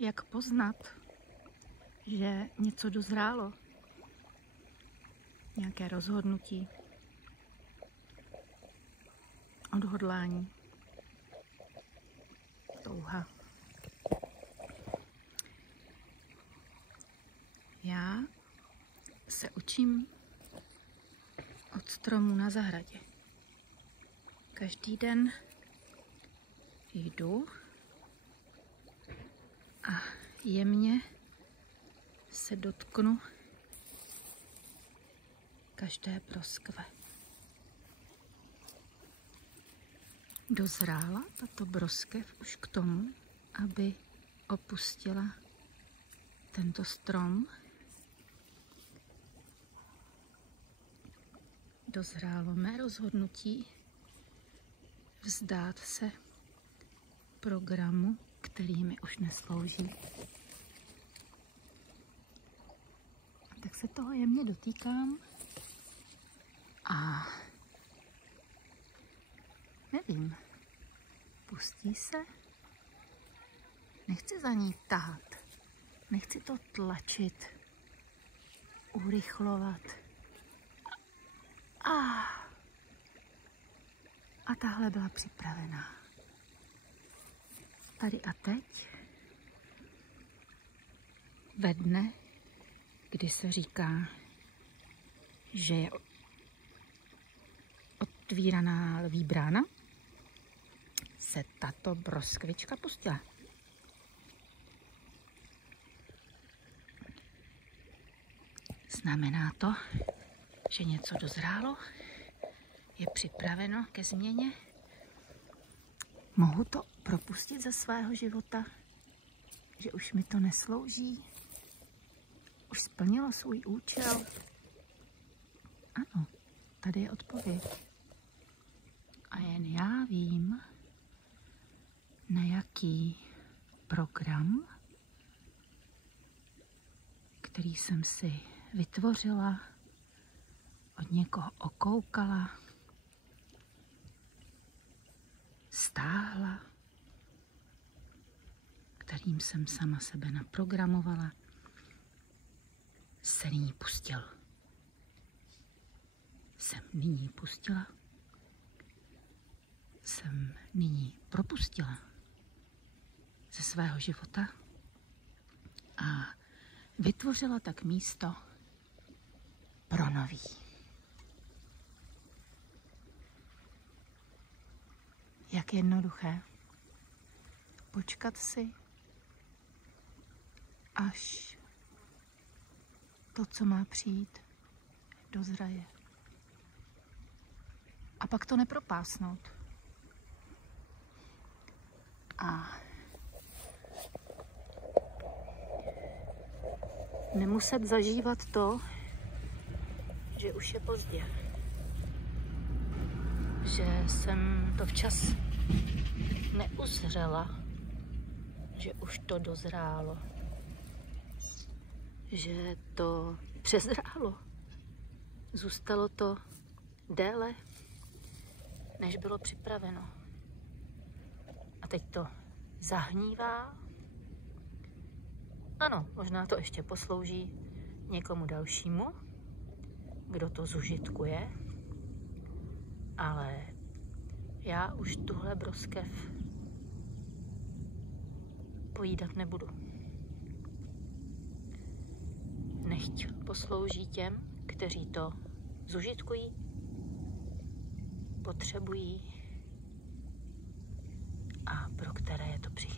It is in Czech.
Jak poznat, že něco dozrálo? Nějaké rozhodnutí, odhodlání, touha. Já se učím od stromu na zahradě. Každý den jdu a jemně se dotknu každé broskve. Dozrála tato broskev už k tomu, aby opustila tento strom? Dozrálo mé rozhodnutí vzdát se programu, který mi už neslouží. Tak se toho jemně dotýkám a nevím, pustí se? Nechci za ní tahat, nechci to tlačit, urychlovat. A tahle byla připravená. Tady a teď, ve dne, kdy se říká, že je otvíraná lví brána, se tato broskvička pustila. Znamená to, že něco dozrálo, je připraveno ke změně. Mohu to propustit ze svého života, že už mi to neslouží, už splnilo svůj účel. Ano, tady je odpověď. A jen já vím, na jaký program, který jsem si vytvořila, od někoho okoukala, stáhla, kterým jsem sama sebe naprogramovala, se nyní pustil. Jsem nyní pustila. Jsem nyní propustila ze svého života a vytvořila tak místo pro nový. Jak jednoduché počkat si, až to, co má přijít, dozraje. A pak to nepropásnout. A nemuset zažívat to, že už je pozdě. Že jsem to včas neuzřela, že už to dozrálo, že to přezrálo. Zůstalo to déle, než bylo připraveno. A teď to zahnívá. Ano, možná to ještě poslouží někomu dalšímu, kdo to zužitkuje, ale já už tuhle broskev pojídat nebudu. Nechť poslouží těm, kteří to zužitkují, potřebují a pro které je to příjemné.